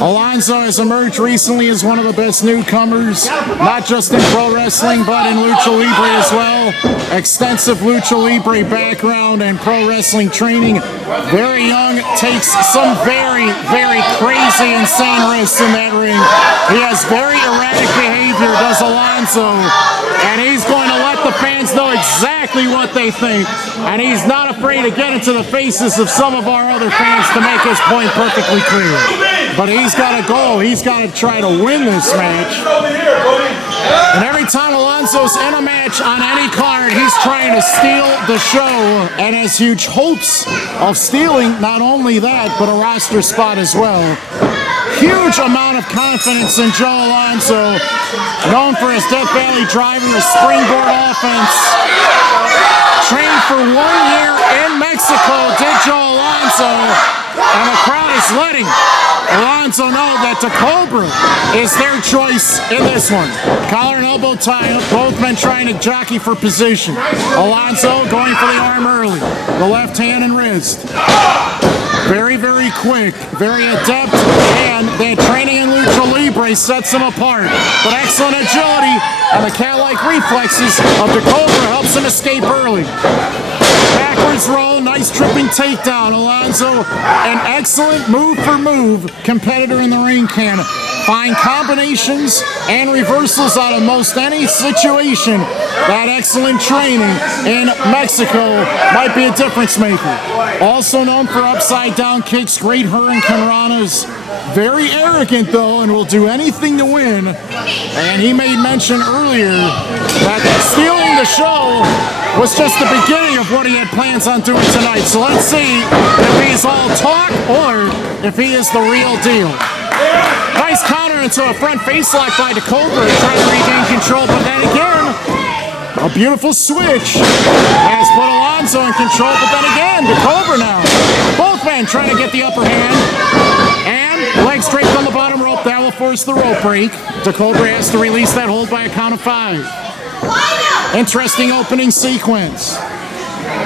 Alonzo has emerged recently as one of the best newcomers, not just in pro wrestling, but in lucha libre as well. Extensive lucha libre background and pro wrestling training. Very young, takes some very, very crazy, insane risks in that ring. He has very erratic behavior, does Alonzo, and he's going to let the fans know exactly what they think. And he's not afraid to get into the faces of some of our other fans to make his point perfectly clear. But he's got a goal. He's got to try to win this match. And every time Alonzo's in a match on any card, he's trying to steal the show and has huge hopes of stealing not only that, but a roster spot as well. Huge amount of confidence in Joe Alonzo, known for his Death Valley driver, his springboard offense. Trained for 1 year in Mexico, did Joe Alonzo, and the crowd is letting Alonzo know that the Cobra is their choice in this one. Collar and elbow tie up, both men trying to jockey for position. Alonzo going for the arm early, the left hand and wrist. Very, very quick, very adept, and their training in lucha libre sets them apart. But excellent agility and the cat-like reflexes of the Cobra helps him escape early. Backwards roll, nice tripping takedown. Alonzo, an excellent move-for-move competitor in the ring, can find combinations and reversals out of most any situation. That excellent training in Mexico might be a difference maker. Also known for upside-down kicks, great hurricane ranas. Very arrogant, though, and will do anything to win. And he made mention earlier that stealing the show was just the beginning of what he had plans on doing tonight. So let's see if he's all talk or if he is the real deal. Nice counter into a front face lock by the Cobra, trying to regain control, but then again, a beautiful switch has put Alonzo in control, but then again, the Cobra now. Both men trying to get the upper hand, and leg straight on the bottom rope. That will force the rope break. The Cobra has to release that hold by a count of 5. Interesting opening sequence.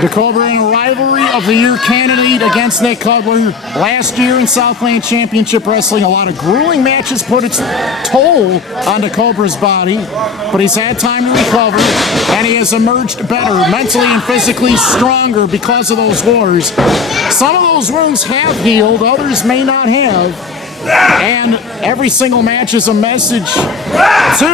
The Cobra in a rivalry of the year candidate against Nick Cutler. Last year in Southland Championship Wrestling, a lot of grueling matches put its toll on the Cobra's body, but he's had time to recover, and he has emerged better, mentally and physically stronger because of those wars. Some of those wounds have healed, others may not have, and every single match is a message to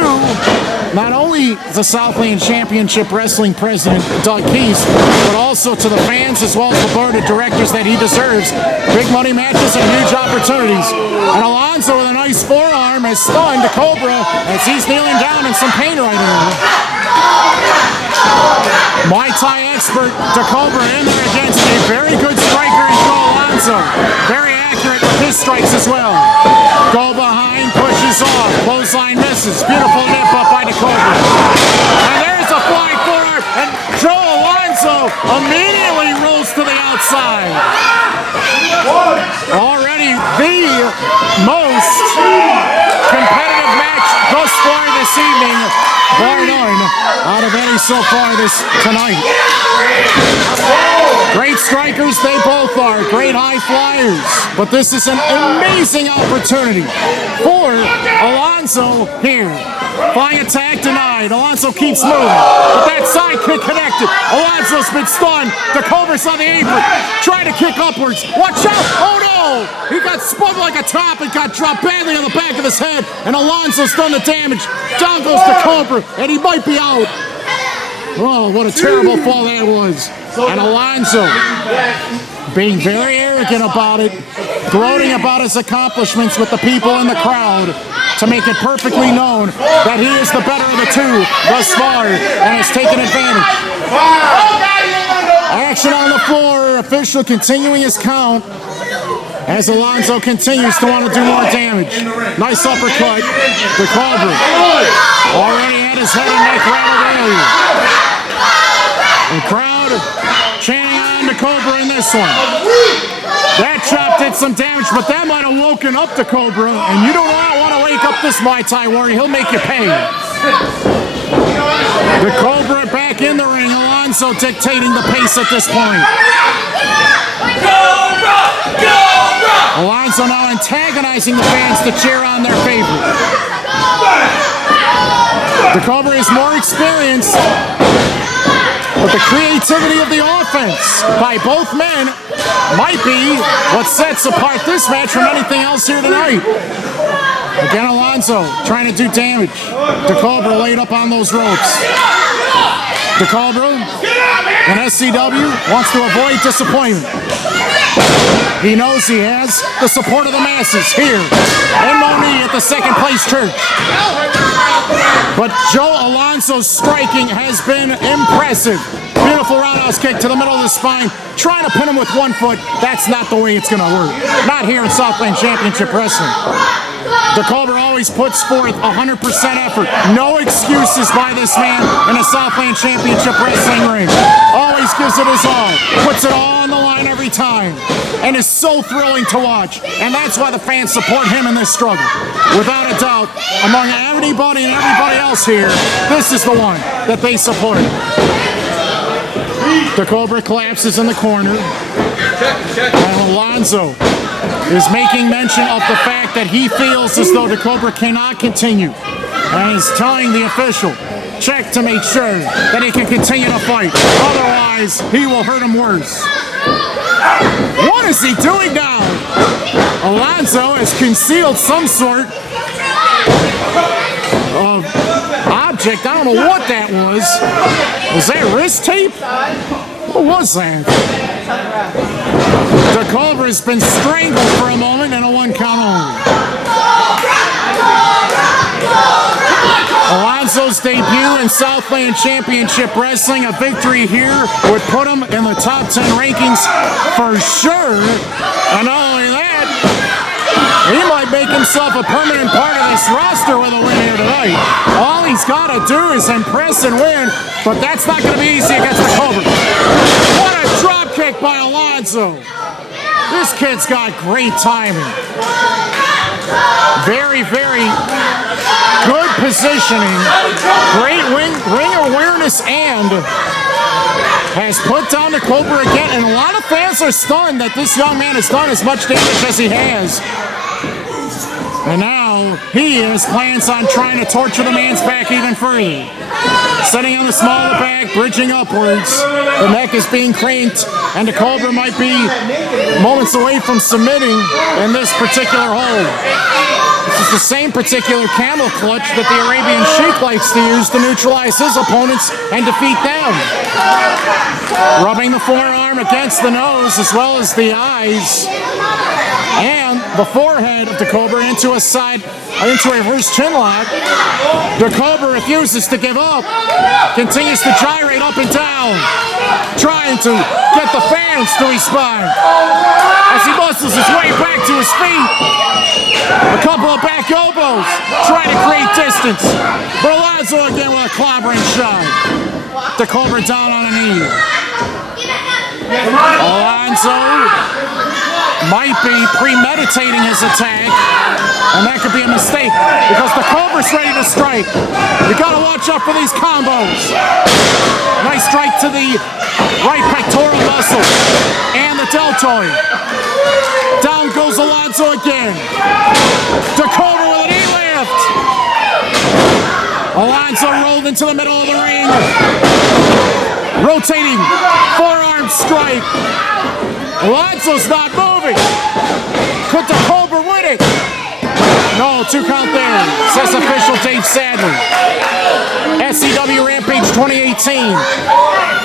not only the Southland Championship Wrestling president, Doug Keast, but also to the fans as well as the board of directors that he deserves. Big money matches and huge opportunities. And Alonzo with a nice forearm has stunned the Cobra as he's kneeling down in some pain right now. Muay Thai expert, the Cobra in there against a very good striker in Joe Alonzo. Very accurate with his strikes as well. Go behind, pushes off, clothesline misses. Beautiful nip up by the Cobra. And there's a flying forearm, and Joe Alonzo immediately rolls to the outside. Already the most competitive match thus far this evening, bar none, out of any so far tonight. Great strikers, they both are. Great high flyers. But this is an amazing opportunity for Alonzo here. Flying attack denied. Alonzo keeps moving. But that side kick connected. Alonzo's been stunned. The Cobra's on the apron. Trying to kick upwards. Watch out. Oh no! He got spun like a top and got dropped badly on the back of his head. And Alonzo's done the damage. Down goes the Cobra. And he might be out. Oh, what a terrible fall that was. And Alonzo being very arrogant about it, gloating about his accomplishments with the people in the crowd to make it perfectly known that he is the better of the two thus far and has taken advantage. Action on the floor, official continuing his count as Alonzo continues to want to do more damage. Nice uppercut. The Cobra already had his head and neck rattled earlier. The crowd chanting on the Cobra in this one. That chop did some damage, but that might have woken up the Cobra, and you do not want to wake up this Muay Thai warrior. He'll make you pay. The Cobra back in the ring. Alonzo dictating the pace at this point. Cobra! Alonzo now antagonizing the fans to cheer on their favorite. The Cobra is more experienced, but the creativity of the offense by both men might be what sets apart this match from anything else here tonight. Again, Alonzo trying to do damage. The Cobra laid up on those ropes. The Cobra and SCW wants to avoid disappointment. He knows he has the support of the masses here in Monee at the second place church. But Joe Alonzo's striking has been impressive. Beautiful roundhouse kick to the middle of the spine. Trying to pin him with one foot. That's not the way it's going to work. Not here in Southland Championship Wrestling. The Cobra always puts forth 100% effort. No excuses by this man in a Southland Championship Wrestling ring. Always gives it his all. Puts it all on the line every time. And is so thrilling to watch. And that's why the fans support him in this struggle. Without a doubt, among anybody and everybody else here, this is the one that they support. The Cobra collapses in the corner. And Alonzo is making mention of the fact that he feels as though the Cobra cannot continue. And is telling the official, check to make sure that he can continue to fight. Otherwise, he will hurt him worse. What is he doing now? Alonzo has concealed some sort of object. I don't know what that was. Was that wrist tape? What was that? The Cobra has been strangled for a moment and a 1 count only. Alonzo's debut in Southland Championship Wrestling, a victory here would put him in the top 10 rankings for sure. And not only that, he might make himself a permanent part of this roster with a win here tonight. All he's got to do is impress and win, but that's not going to be easy against the Cobra. What a drop kick by Alonzo. This kid's got great timing. Very, very good positioning. Great ring awareness, and has put down the Cobra again. And a lot of fans are stunned that this young man has done as much damage as he has. And now he has plans on trying to torture the man's back even further. Setting on the small of the back, bridging upwards. The neck is being cranked, and the Cobra might be moments away from submitting in this particular hold. This is the same particular camel clutch that the Arabian Sheik likes to use to neutralize his opponents and defeat them. Rubbing the forearm against the nose as well as the eyes and the forehead of the Cobra into a reverse chin lock. The Cobra refuses to give up, continues to gyrate up and down, trying to get the fans to respond as he muscles his way back to his feet. A couple of back elbows, trying to create distance. Alonzo again with a clobbering shot. The Cobra down on a knee. Alonzo might be premeditating his attack, and that could be a mistake because the Cobra's ready to strike. You gotta watch out for these combos. Nice strike to the right pectoral muscle and the deltoid. Down goes Alonzo again. The Cobra with a knee lift. Alonzo rolled into the middle of the ring. Rotating forearm strike. Alonzo's not moving. Could the Cobra win it? No, 2 count there, says official Dave Sadler. SCW Rampage 2018.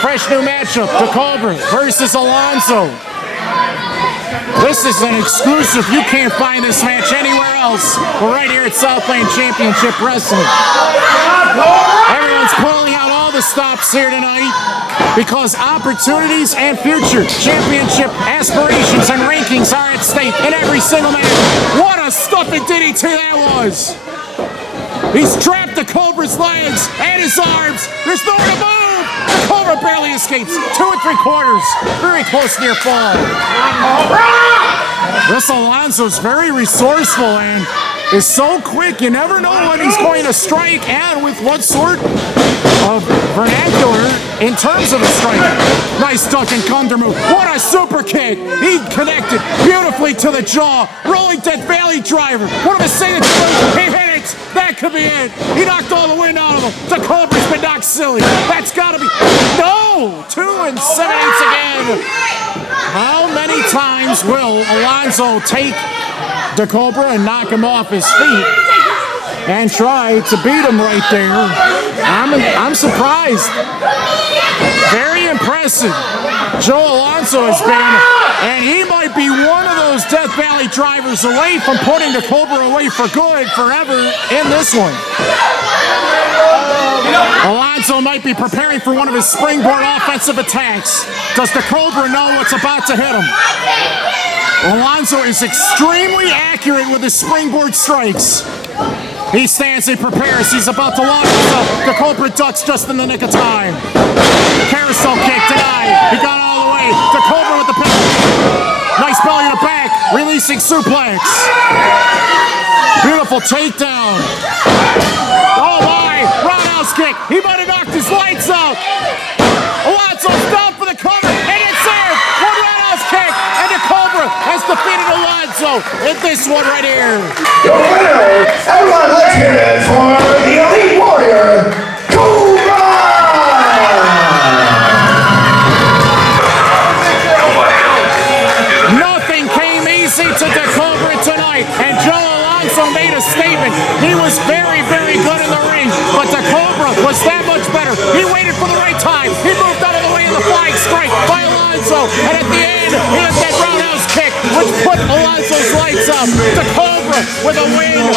Fresh new matchup, the Cobra versus Alonzo. This is an exclusive. You can't find this match anywhere else. We're right here at Southland Championship Wrestling. Everyone's pulling out all the stops here tonight because opportunities and future championship aspirations and rankings are at stake in every single match. What a stuffing DDT that was! He's trapped the Cobra's legs and his arms. There's nowhere to move. The Cobra barely escapes. 2 3/4. Very close near fall. This Alonzo's very resourceful, and is so quick, you never know when he's going to strike and with what sort of vernacular in terms of a strike. Nice duck and counter move. What a super kick. He connected beautifully to the jaw. Rolling Death Valley driver. One of his signature moves. He hit it. That could be it. He knocked all the wind out of him. The Cobra's been knocked silly. That's got to be... No! 2 7/8 again. How many times will Alonzo take the Cobra and knock him off his feet and try to beat him right there? I'm surprised. Very impressive. Joe Alonzo has been, and he might be one of those Death Valley drivers away from putting the Cobra away for good forever in this one. Alonzo might be preparing for one of his springboard offensive attacks. Does the Cobra know what's about to hit him? Alonzo is extremely accurate with his springboard strikes. He stands, he prepares, he's about to launch himself. The Cobra ducks just in the nick of time. Carousel kick denied. He got all the way. The Cobra with the pin. Nice belly to back, releasing suplex. Beautiful takedown. Oh my, roundhouse kick. He might have knocked his lights out. Alonzo's down for the cover, and it's there. One roundhouse kick, and the Cobra has defeated Alonzo in this one right here. Your winner, everyone, let's hear it for the Elite Warrior, Cobra! Nothing came easy to the Cobra tonight, and Joe Alonzo made a statement. He was very, very good in the ring, but the Cobra was that much better. He waited for the right time. He moved out of the way of the flying strike by Alonzo, and at the end, he hit that roundhouse kick, which put Alonzo's lights up. The Cobra with a win.